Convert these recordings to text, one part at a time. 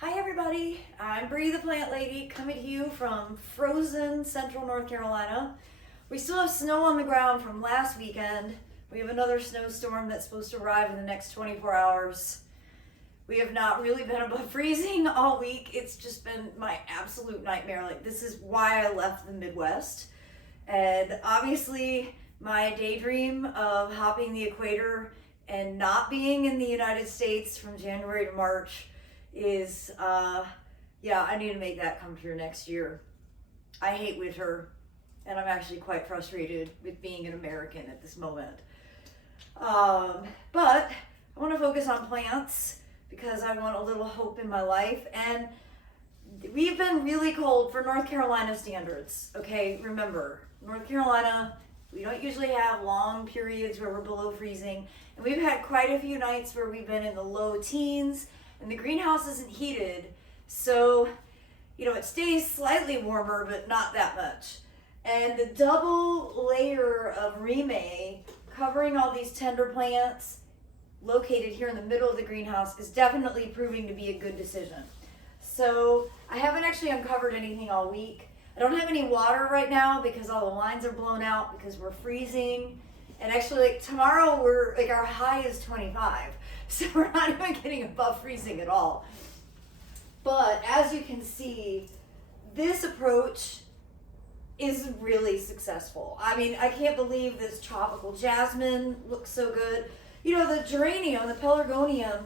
Hi everybody, I'm Bree the Plant Lady coming to you from frozen central North Carolina. We still have snow on the ground from last weekend. We have another snowstorm that's supposed to arrive in the next 24 hours. We have not really been above freezing all week. It's just been my absolute nightmare. Like, this is why I left the Midwest. And obviously my daydream of hopping the equator and not being in the United States from January to March is yeah, I need to make that come true next year. I hate winter, and I'm actually quite frustrated with being an American at this moment. But I want to focus on plants because I want a little hope in my life. And we've been really cold for North Carolina standards. Okay, remember, North Carolina, we don't usually have long periods where we're below freezing. And we've had quite a few nights where we've been in the low teens, and the greenhouse isn't heated, so it stays slightly warmer, but not that much. And the double layer of remay covering all these tender plants located here in the middle of the greenhouse is definitely proving to be a good decision. So I haven't actually uncovered anything all week. I don't have any water right now because all the lines are blown out because we're freezing. And actually, tomorrow our high is 25. So we're not even getting above freezing at all. But as you can see, this approach is really successful. I mean, I can't believe this tropical jasmine looks so good. The geranium, the pelargonium,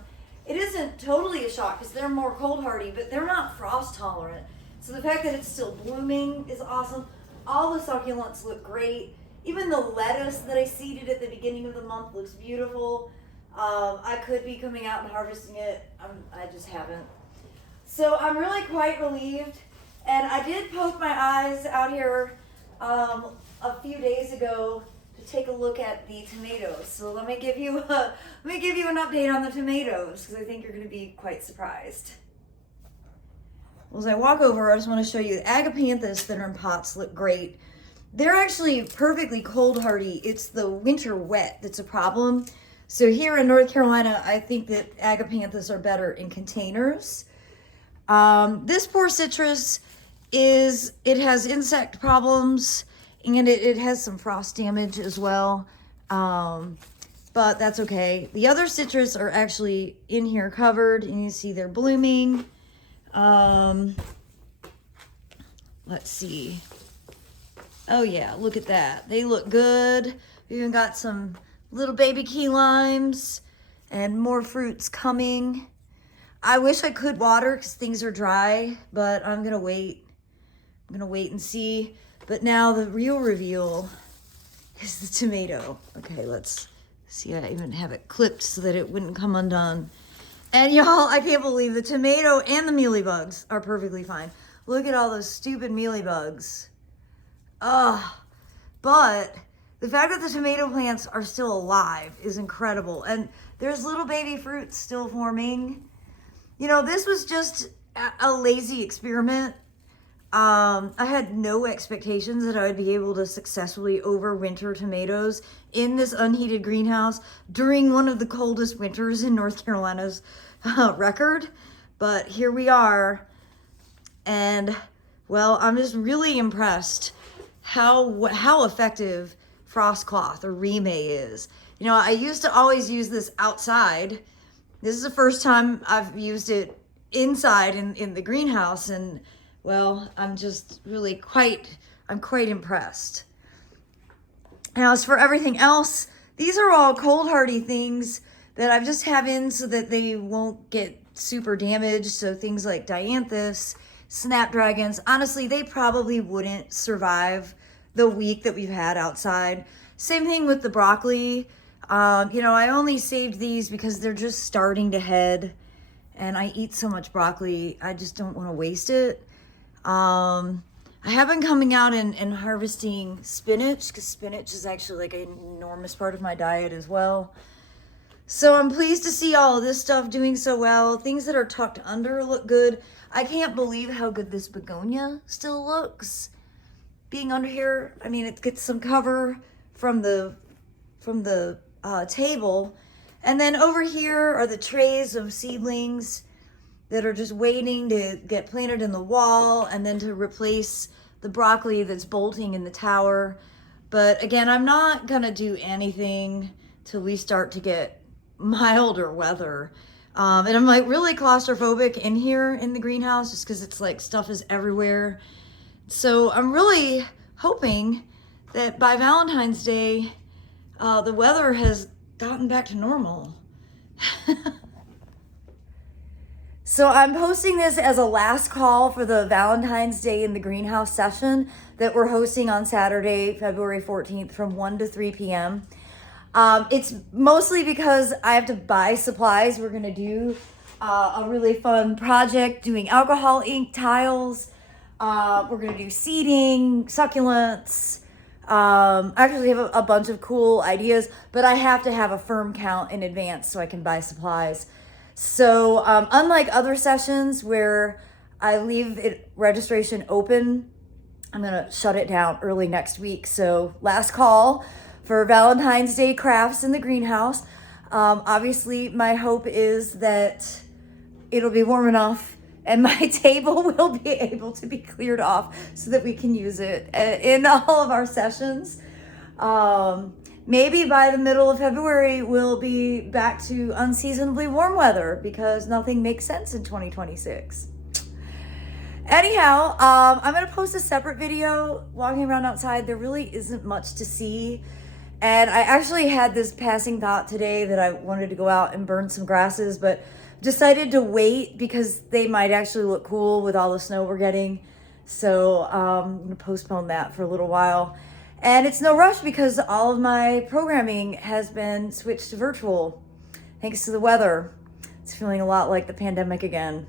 it isn't totally a shock because they're more cold hardy, but they're not frost tolerant. So the fact that it's still blooming is awesome. All the succulents look great. Even the lettuce that I seeded at the beginning of the month looks beautiful. I could be coming out and harvesting it. I just haven't. So I'm really quite relieved. And I did poke my eyes out here a few days ago to take a look at the tomatoes. So let me give you an update on the tomatoes because I think you're going to be quite surprised. Well, as I walk over, I just want to show you the agapanthus that are in pots look great. They're actually perfectly cold hardy. It's the winter wet that's a problem. So here in North Carolina, I think that agapanthus are better in containers. This poor citrus it has insect problems and it has some frost damage as well. But that's okay. The other citrus are actually in here covered and you see they're blooming. Let's see. Oh yeah, look at that. They look good. We even got some little baby key limes and more fruits coming. I wish I could water because things are dry, but I'm gonna wait. I'm gonna wait and see. But now the real reveal is the tomato. Okay, let's see. I even have it clipped so that it wouldn't come undone. And y'all, I can't believe the tomato and the mealybugs are perfectly fine. Look at all those stupid mealybugs. But the fact that the tomato plants are still alive is incredible. And there's little baby fruits still forming. This was just a lazy experiment. I had no expectations that I would be able to successfully overwinter tomatoes in this unheated greenhouse during one of the coldest winters in North Carolina's record. But here we are. And, well, I'm just really impressed how effective frost cloth or remay is. I used to always use this outside. This is the first time I've used it inside in the greenhouse, and well, I'm just really quite impressed. Now, as for everything else, these are all cold hardy things that I just have in so that they won't get super damaged. So things like dianthus, snapdragons, honestly, they probably wouldn't survive the week that we've had outside. Same thing with the broccoli. I only saved these because they're just starting to head and I eat so much broccoli, I just don't want to waste it. I have been coming out and harvesting spinach because spinach is actually like an enormous part of my diet as well. So I'm pleased to see all of this stuff doing so well. Things that are tucked under look good. I can't believe how good this begonia still looks being under here. I mean, it gets some cover from the table. And then over here are the trays of seedlings. that are just waiting to get planted in the wall and then to replace the broccoli that's bolting in the tower. But again, I'm not gonna do anything till we start to get milder weather. And I'm like really claustrophobic in here in the greenhouse just because it's like stuff is everywhere. So I'm really hoping that by Valentine's Day, the weather has gotten back to normal. So I'm posting this as a last call for the Valentine's Day in the greenhouse session that we're hosting on Saturday, February 14th from 1 to 3 p.m. It's mostly because I have to buy supplies. We're going to do a really fun project doing alcohol ink tiles. We're going to do seeding, succulents. I actually have a bunch of cool ideas, but I have to have a firm count in advance so I can buy supplies. So unlike other sessions where I leave registration open, I'm going to shut it down early next week. So last call for Valentine's Day crafts in the greenhouse. Obviously, my hope is that it'll be warm enough and my table will be able to be cleared off so that we can use it in all of our sessions. Maybe by the middle of February, we'll be back to unseasonably warm weather because nothing makes sense in 2026. Anyhow, I'm going to post a separate video walking around outside. There really isn't much to see. And I actually had this passing thought today that I wanted to go out and burn some grasses, but decided to wait because they might actually look cool with all the snow we're getting. So I'm going to postpone that for a little while. And it's no rush because all of my programming has been switched to virtual thanks to the weather. It's feeling a lot like the pandemic again.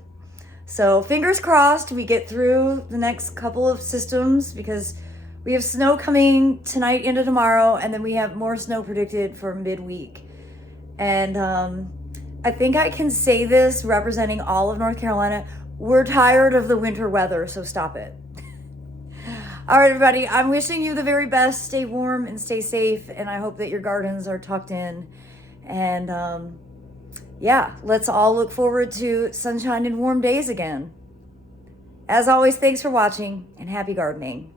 So fingers crossed we get through the next couple of systems because we have snow coming tonight into tomorrow, and then we have more snow predicted for midweek. And I think I can say this representing all of North Carolina. We're tired of the winter weather, so stop it. All right, everybody, I'm wishing you the very best. Stay warm and stay safe, and I hope that your gardens are tucked in. And yeah, let's all look forward to sunshine and warm days again. As always, thanks for watching, and happy gardening.